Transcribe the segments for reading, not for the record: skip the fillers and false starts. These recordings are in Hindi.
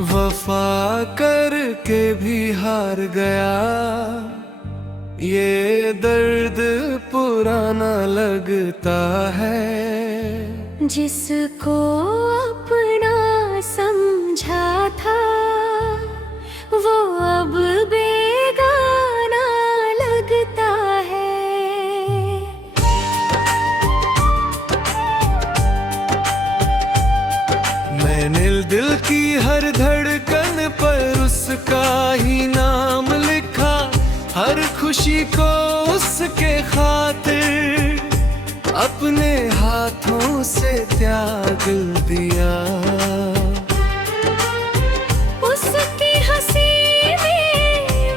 वफा करके भी हार गया, ये दर्द पुराना लगता है। जिसको अपना समझा था वो अब बेगाना लगता है। मैंने दिल की हर धड़कन पर उसका ही नाम लिखा, हर खुशी को उसके खातिर अपने हाथों से त्याग दिया। उसकी हंसी में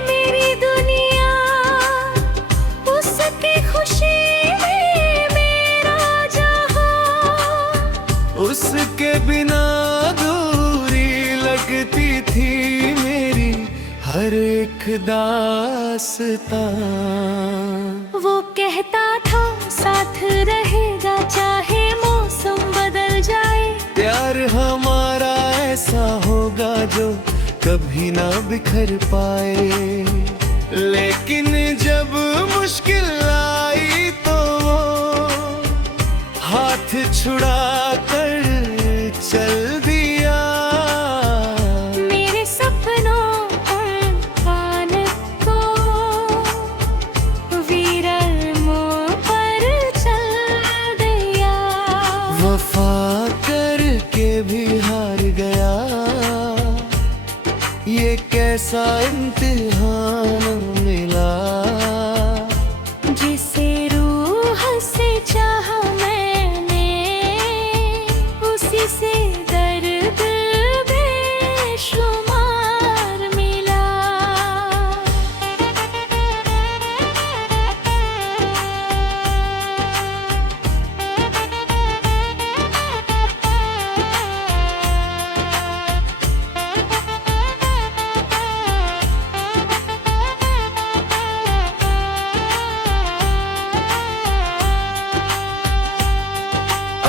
मेरी दुनिया, उसकी खुशी में मेरा जहां, उसके बिना दूरी लगती थी मेरी हर एक दास्तां। वो कहता था साथ रहेगा चाहे मौसम बदल जाए, प्यार हमारा ऐसा होगा जो कभी ना बिखर पाए। लेकिन जब मुश्किल आई तो वो हाथ छुड़ा कर चल दिया। मेरे सपनों पर पान को विरल मुँह पर चल दिया। वफा करके भी हार गया, ये कैसा इम्तिहान मिला। जिसे रूह से चाहा मैंने, उसी से दर्द बेशुमार मिला।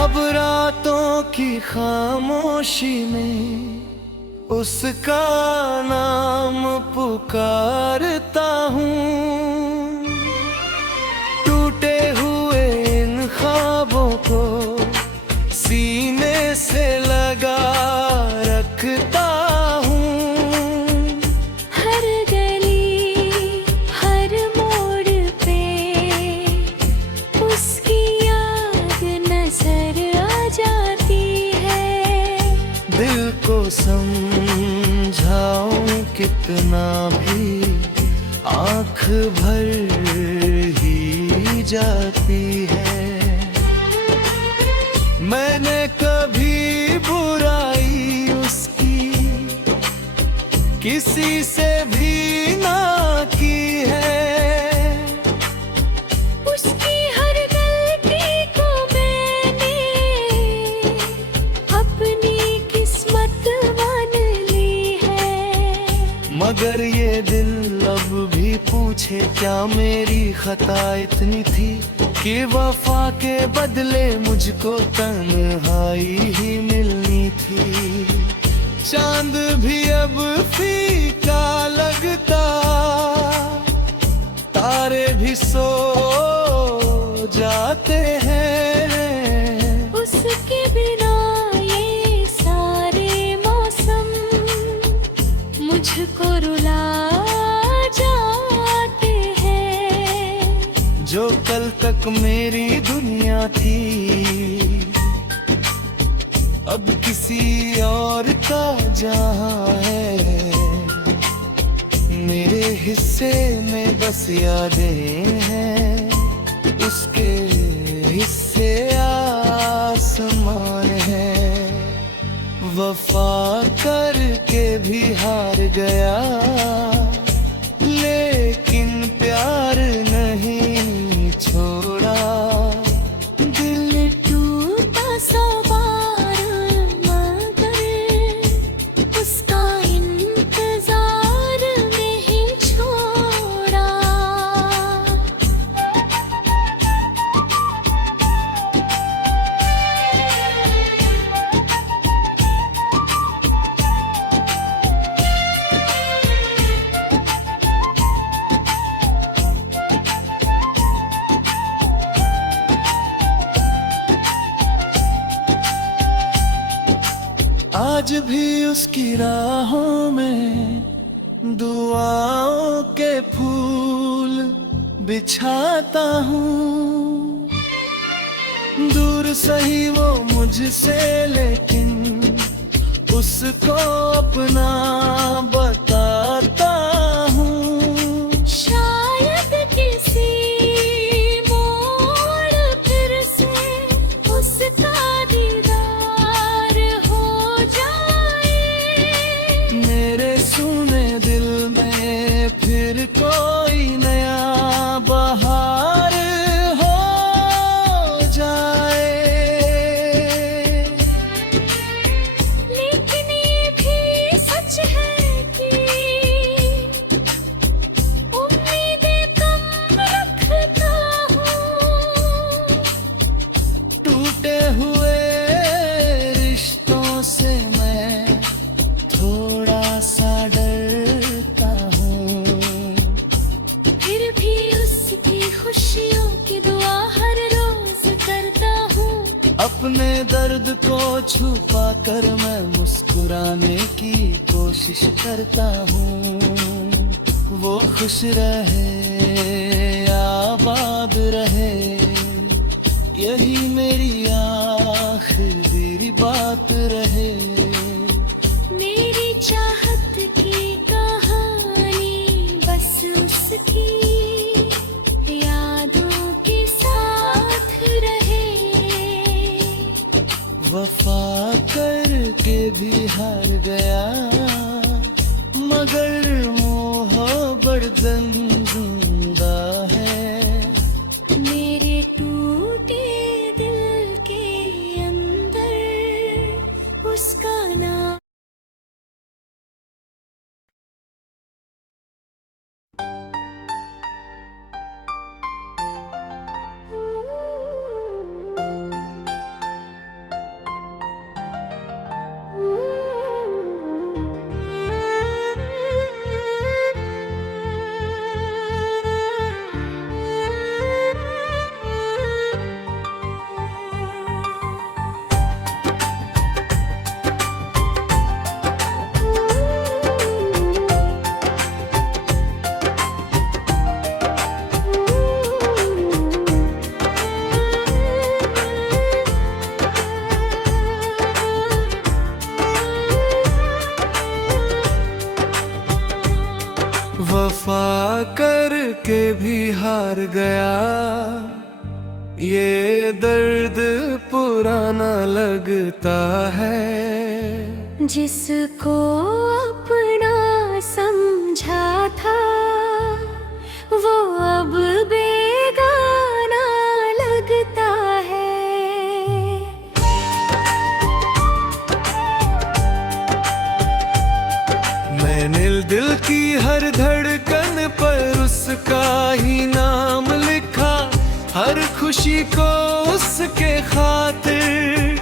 अब रातों की खामोशी में उसका नाम पुकारता हूँ। टूटे हुए इन ख्वाबों को सीने से लगा रखता हूँ। हर गली हर मोड़ पे उसकी याद नजर आ जाती है। दिल को समझाऊं कितना भी आँख भर ही जाती है। मैंने कभी बुराई उसकी किसी से भी ना की है। उसकी हर गलती को मैंने अपनी किस्मत मान ली है। मगर ये दिल अब भी पूछे क्या मेरी खता इतनी थी कि वफा के बदले मुझको तन्हाई ही मिलनी थी। चांद भी अब फीका लगता, तारे भी सो जाते हैं। उसके बिना ये सारे मौसम मुझको रुला जाते हैं। जो कल तक मेरी दुनिया थी अब किसी और का जहां है। मेरे हिस्से में बस यादें हैं, उसके हिस्से आसमान है। वफा करके भी हार गया, लेकिन प्यार नहीं छोड़ा। दिल टूटा सौ बार मगर उसका इंतजार नहीं छोड़ा। आज भी उसकी राहों में दुआओं के फूल बिछाता हूँ। दूर सही वो मुझसे लेकिन उसको अपना बताता हूँ। शायद किसी मोड़ फिर से उसका दीदार हो जाए। मेरे सुने दिल में फिर कोई नया बहार हो जाए। लेकिन ये भी सच है कि उम्मीदें कम रखता हूँ। टूटे हुए रिश्तों से मैं थोड़ा सा डरता हूँ। फिर भी उसकी खुशियों की दुआ हर रोज करता हूँ। अपने दर्द को छुपा कर मैं मुस्कुराने की कोशिश करता हूँ। वो खुश रहे आबाद रहे, यही मेरी आखिरी बात रहे। मेरी चाहत की कहानी बस उसकी यादों के साथ रहे। वफा करके भी हार गया मगर मोहब्बत जिंदा है। मेरे टूटे दिल के अंदर उसका नाम। वफा करके भी हार गया, ये दर्द पुराना लगता है। जिसको अपना समझा था वो अब बेगाना लगता है। मैंने दिल की हर धड़कन पर उसका ही नाम लिखा, हर खुशी को उसके खातिर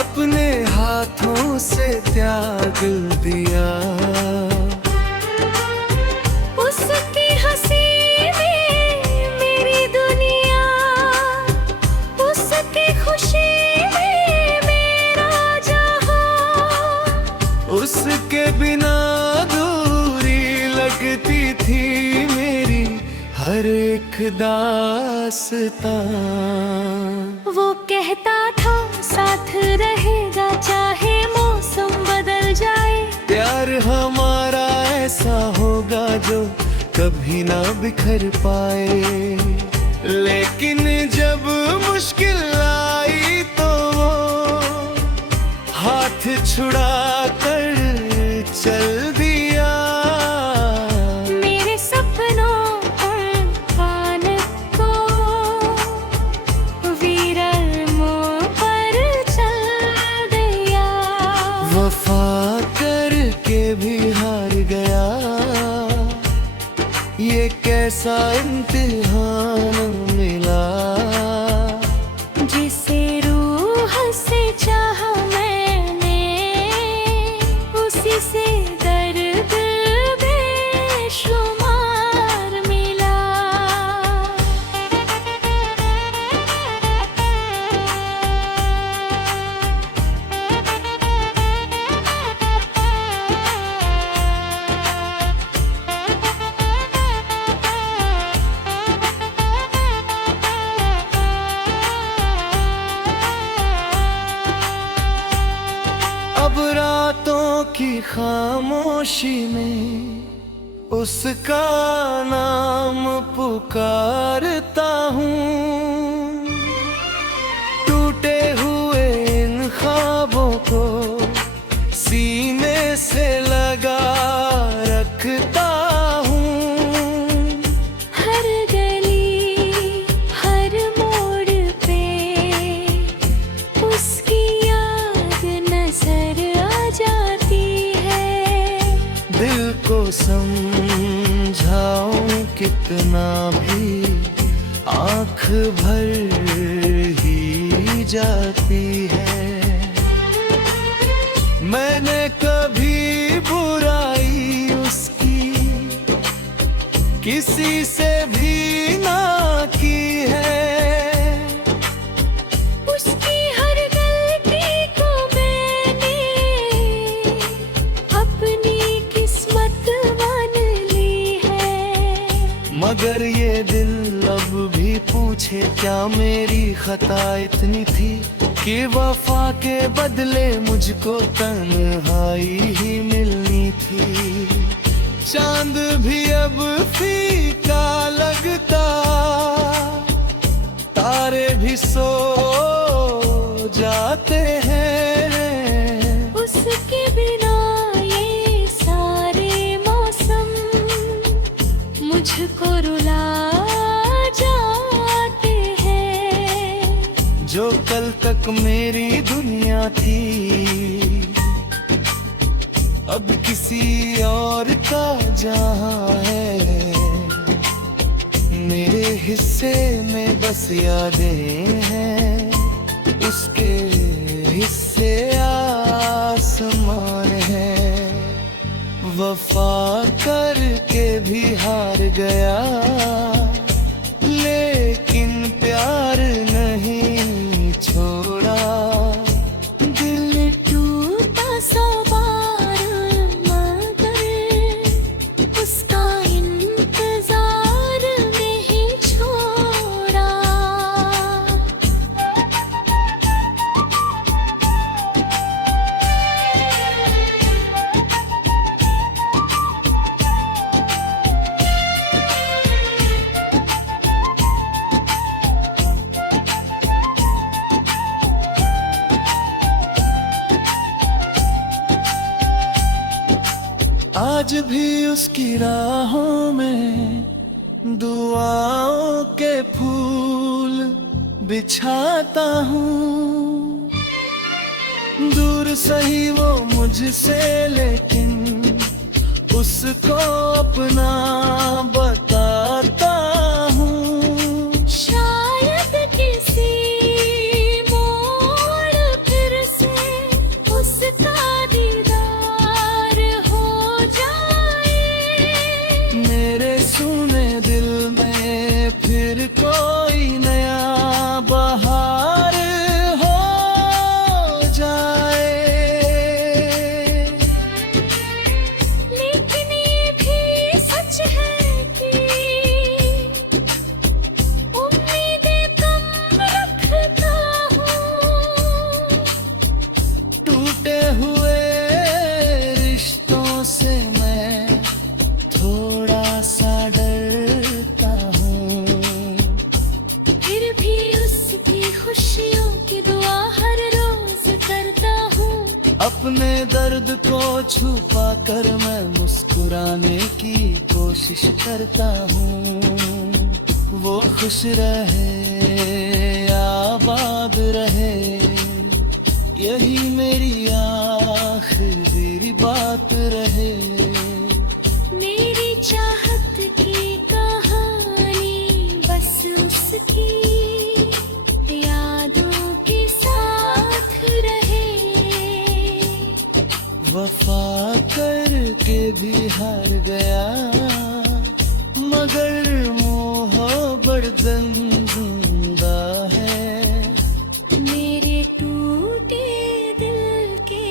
अपने हाथों से त्याग दिया। उसकी हंसी में मेरी दुनिया, उसकी खुशी में मेरा जहां। उसके बिना दूरी लगती थी मेरी हर एक दास्तां। वो कहता था साथ रहेगा चाहे मौसम बदल जाए। प्यार हमारा ऐसा होगा जो कभी ना बिखर पाए। लेकिन जब मुश्किल आई तो वो हाथ छुड़ा कर चल दिया। मेरे सपनों पर खानत को विरल मुंह पर चल दिया। वफा करके भी हार गया, ये कैसा इम्तिहान मिला। जिसे रूह से चाहा मैंने, उसी से दर्द बेशुमार मिला। की खामोशी में उसका नाम पुकारता हूँ। टूटे हुए इन ख्वाबों को सीने से लगा रखता हूँ। हर गली हर मोड़ पे उसकी याद नजर आ जाती है। दिल को समझाऊं कितना भी आँख भर ही जाती है। मैंने कभी बुराई उसकी किसी से भी ना की है। उसकी हर गलती को मैंने अपनी किस्मत मान ली है। मगर ये दिल अब भी पूछे क्या मेरी खता इतनी थी कि वफा के बदले मुझको तन्हाई ही मिलनी थी। चांद भी अब फीका लगता, तारे भी सो जाते हैं। उसके बिना ये सारे मौसम मुझको रुला जाते हैं। जो कल तक मेरी दुनिया थी अब किसी और का जहां है। मेरे हिस्से में बस यादें हैं, उसके हिस्से आसमान है। वफा करके भी हार गया लेकिन प्यार नहीं छोड़ा। दिल टूटा सौ बार मगर उसका इंतजार नहीं छोड़ा। आज भी उसकी राहों में दुआओं के फूल बिछाता हूँ। दूर सही वो मुझसे लेकिन उसको अपना बताता हूँ। शायद किसी मोड़ फिर से उसका दीदार हो जाए। मेरे सुने दिल में फिर कोई नया बहार हो जाए। लेकिन ये भी सच है कि उम्मीदें कम रखता हूँ। टूटे हुए रिश्तों से मैं थोड़ा सा डरता हूँ। फिर भी उसकी खुशियों की दुआ हर रोज करता हूँ। अपने दर्द को छुपा कर मैं मुस्कुराने की कोशिश करता हूँ। वो खुश रहे आबाद रहे यही मेरी आखिरी बात रहे। मेरी चाहत की कहानी बस उसकी यादों के साथ रहे। वफा करके भी हार गया मगर मोहब्बत जिंदा है। मेरे टूटे दिल के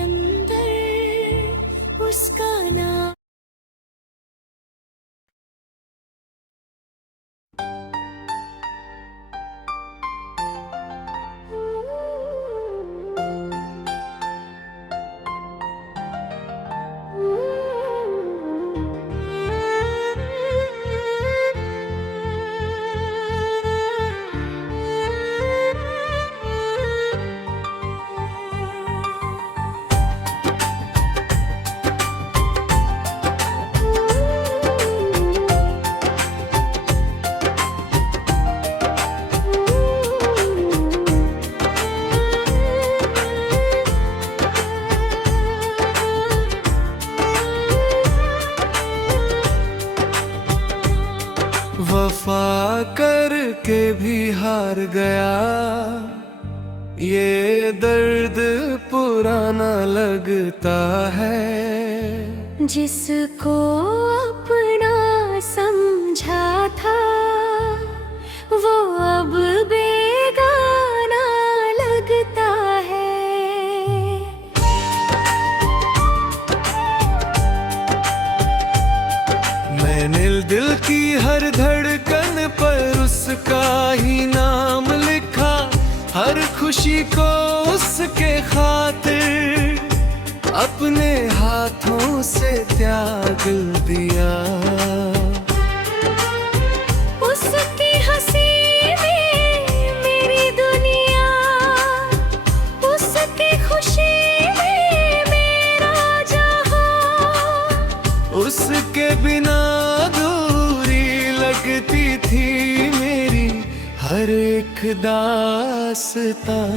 अंदर उसका नाम। वफा करके भी हार गया, ये दर्द पुराना लगता है। जिसको अपना समझा था वो अब बेगाना लगता है। मैंने दिल की हर धड़कन पर उसका ही नाम लिखा, हर खुशी को उसके खातिर अपने हाथों से त्याग दिया। उसकी हंसी में मेरी दुनिया, उसकी खुशी में मेरा जहां, उसके बिना दूरी लगती थी मेरी हर एक दास्तां।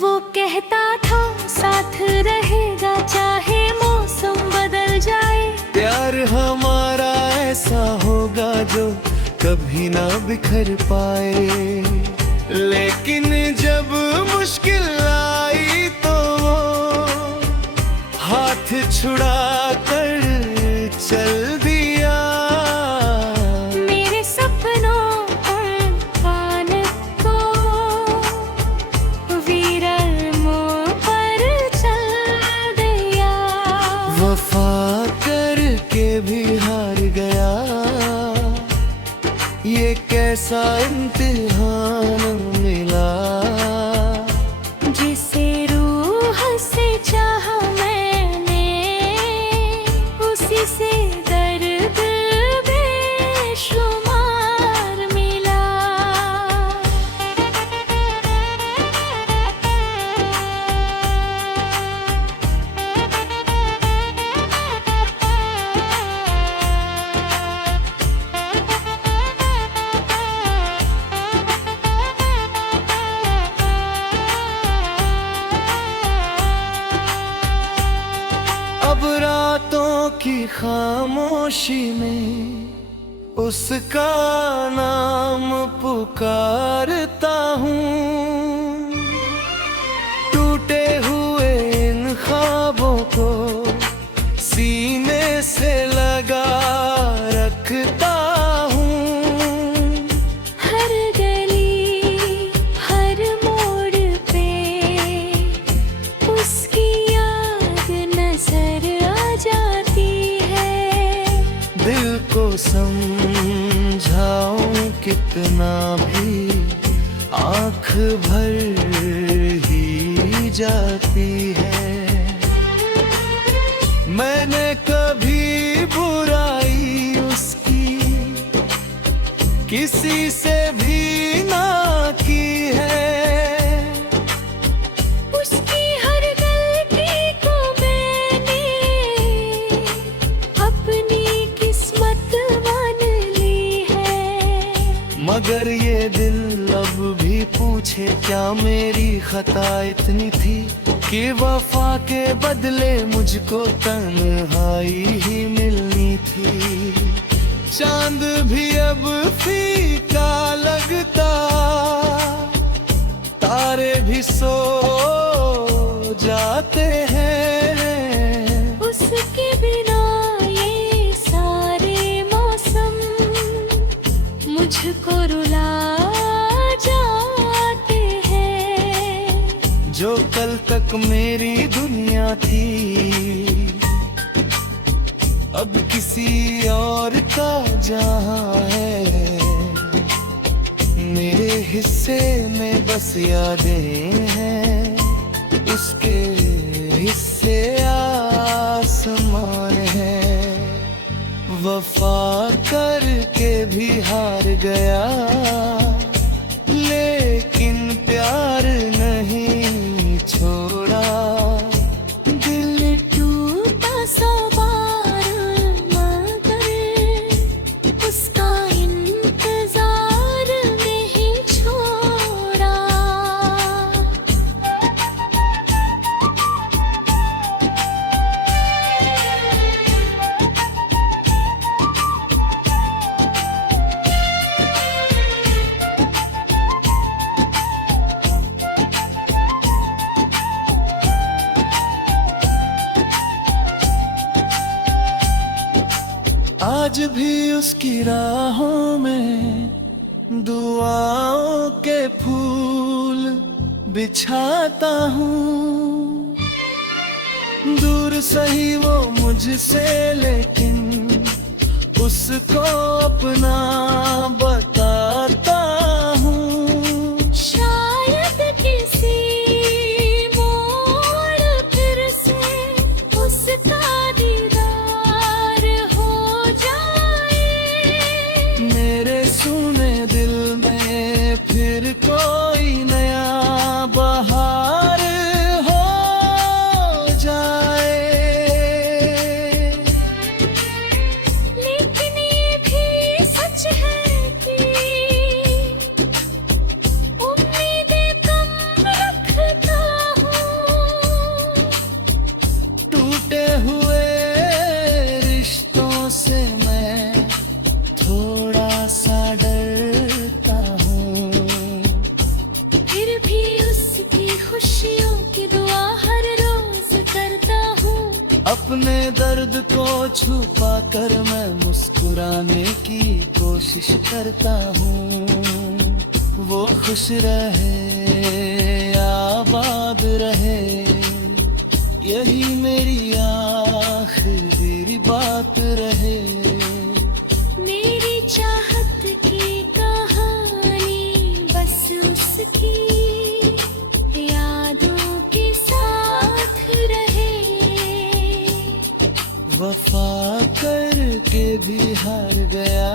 वो कहता था साथ रहेगा चाहे मौसम बदल जाए, प्यार हमारा ऐसा होगा जो कभी ना बिखर पाए। लेकिन जब मुश्किल आई तो वो हाथ छुड़ा कर चल दिया। मेरे सपनों पर को विरल मुंह पर चल दिया। वफा करके भी हार गया, ये कैसा इम्तिहान मिला। जिसे रूह से चाहा मैंने, उसी से दर्द बेशुमार मिला। अब रातों की खामोशी में उसका नाम पुकारता हूँ। टूटे हुए इन ख्वाबों को सीने से लगा रखता हूँ। हर गली हर मोड़ पे उसकी याद नजर आ जाती है। दिल को समझाऊं कितना भी आंख भर ही जाती है। मैंने कभी बुराई उसकी किसी से भी ना की है। उसकी हर गलती को मैंने अपनी किस्मत मान ली है। मगर ये दिल अब भी पूछे क्या मेरी खता इतनी थी कि वफा के बदले मुझको तन्हाई ही मिलनी थी। चांद भी अब फीका लगता, तारे भी सो जाते हैं। उसके बिना ये सारे मौसम मुझको रुला जाते हैं। जो कल तक मेरी दुनिया थी अब किसी और का जहां है। मेरे हिस्से में बस यादें हैं, उसके हिस्से आसमान है। वफा करके भी हार गया, लेकिन प्यार नहीं छोड़ा। दिल टूटा सौ बार मगर उसका इंतजार नहीं छोड़ा। आज भी उसकी राहों में दुआओं के फूल बिछाता हूँ। दूर सही वो मुझसे लेकिन उसको अपना बताता हूँ। शायद किसी मोड़ फिर से उसका दीदार हो जाए। मेरे सुने दिल में फिर कोई नया बहार हो जाए। लेकिन ये भी सच है कि उम्मीदें कम रखता हूँ। टूटे हुए रिश्तों से मैं थोड़ा सा डरता हूँ। फिर भी उसकी खुशियों की दुआ हर रोज करता हूँ। अपने दर्द को छुपा कर मैं मुस्कुराने की कोशिश करता हूँ। वो खुश रहे आबाद रहे यही मेरी आखिरी बात रहे। मेरी चाहत की कहानी बस उसकी यादों के साथ रहे। वफा करके भी हार गया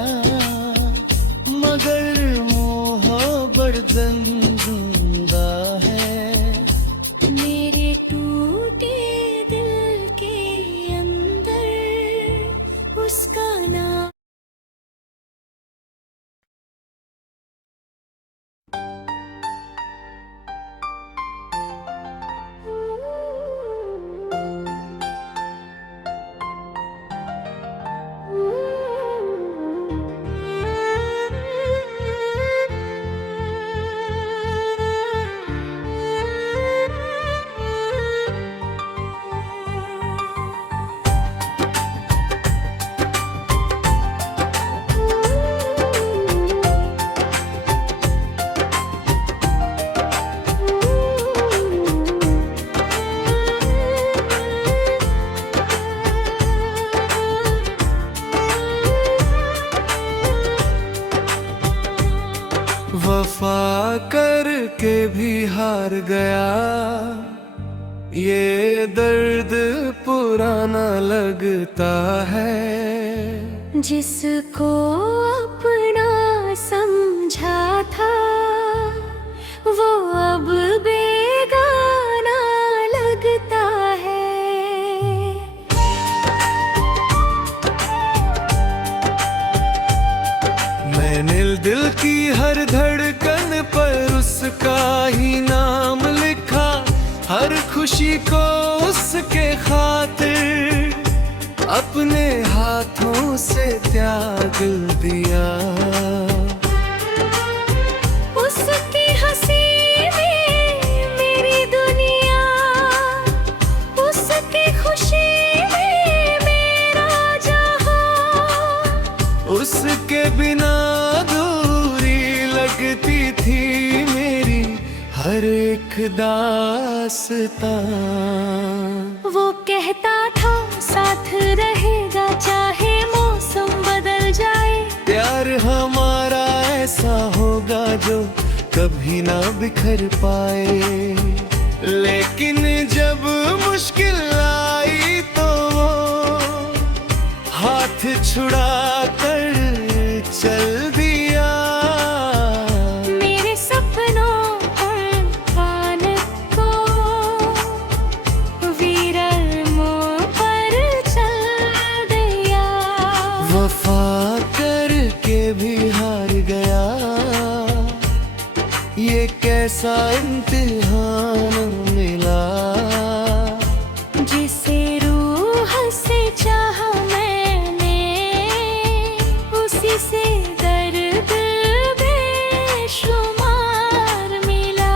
मगर मोहब्बत जिंदा है। मेरे टूटे दिल के अंदर उसका नाम। वफा करके भी हार गया ये दर्द पुराना लगता है। जिसको अपना समझा था वो अब बेगाना लगता है। मैंने दिल की हर धड़कन पर उसका ही नाम लिखा। हर खुशी को उसके खातिर अपने हाथों से त्याग दिया। उसकी हंसी में मेरी दुनिया, उसकी खुशी में मेरा जहां। उसके बिना दूरी लगती थी मेरी हर एक दास्तां। वो कहता था साथ रहेगा चाहे मौसम बदल जाए। प्यार हमारा ऐसा होगा जो कभी ना बिखर पाए। लेकिन जब मुश्किल आई तो वो हाथ छुड़ा कर चल दिया। मेरे सपनों पर खान को विरल मुंह पर चल दिया। वफा करके भी हार गया ये कैसा इम्तिहान मिला। जिसे रूह से चाहा मैंने उसी से दर्द बेशुमार मिला।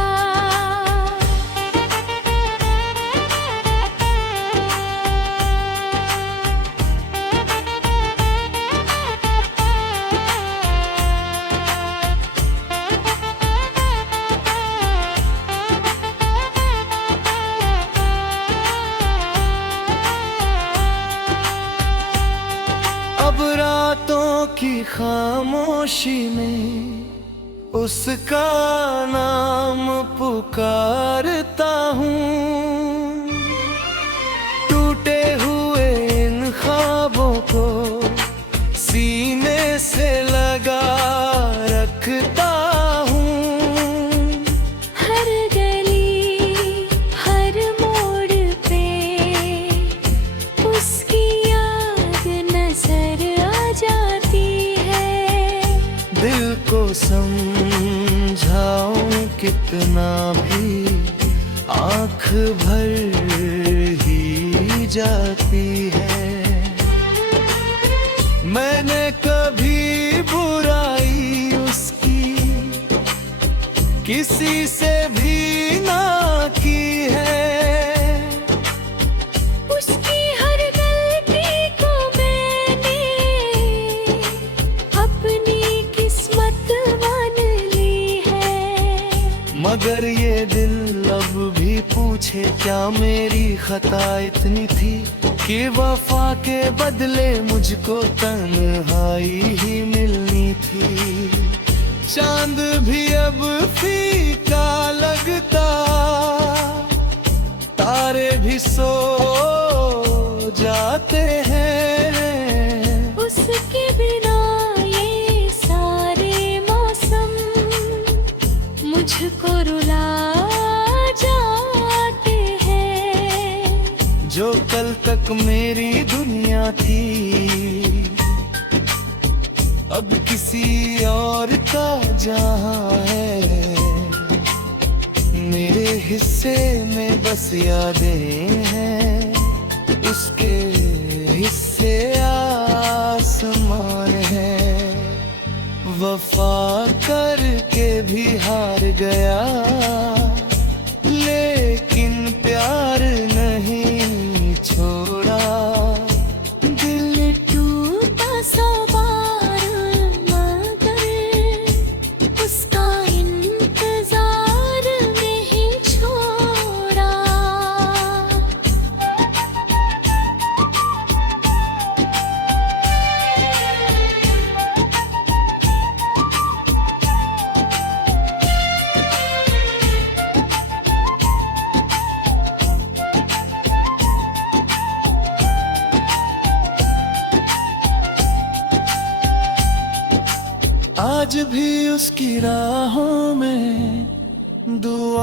की खामोशी में उसका नाम पुकारता हूँ। टूटे हुए इन ख्वाबों को सीने से लगा रखता हूँ। हर गली हर मोड़ पे उसकी याद नजर आ जाती है। दिल को समझाऊं कितना भी आँख भर ही जाती है। मैंने कभी बुराई उसकी किसी से भी ना की है। उसकी हर गलती को मैंने अपनी किस्मत मान ली है। मगर ये दिल अब भी पूछे क्या मेरी खता इतनी थी कि वफा के बदले मुझको तन्हाई ही मिलनी थी। चांद भी अब फीका लगता, तारे भी सो जाते हैं। उसके बिना ये सारे मौसम मुझको रुला जाते हैं। जो कल तक मेरी दुनिया थी अब किसी और का जहां है। मेरे हिस्से में बस यादें हैं, उसके हिस्से आसमान है। वफा करके भी हार गया लेकिन प्यार नहीं छोड़ा। दिल टूटा सौ बार मगर उसका इंतजार नहीं छोड़ा। आज भी उसकी राहों में दुआ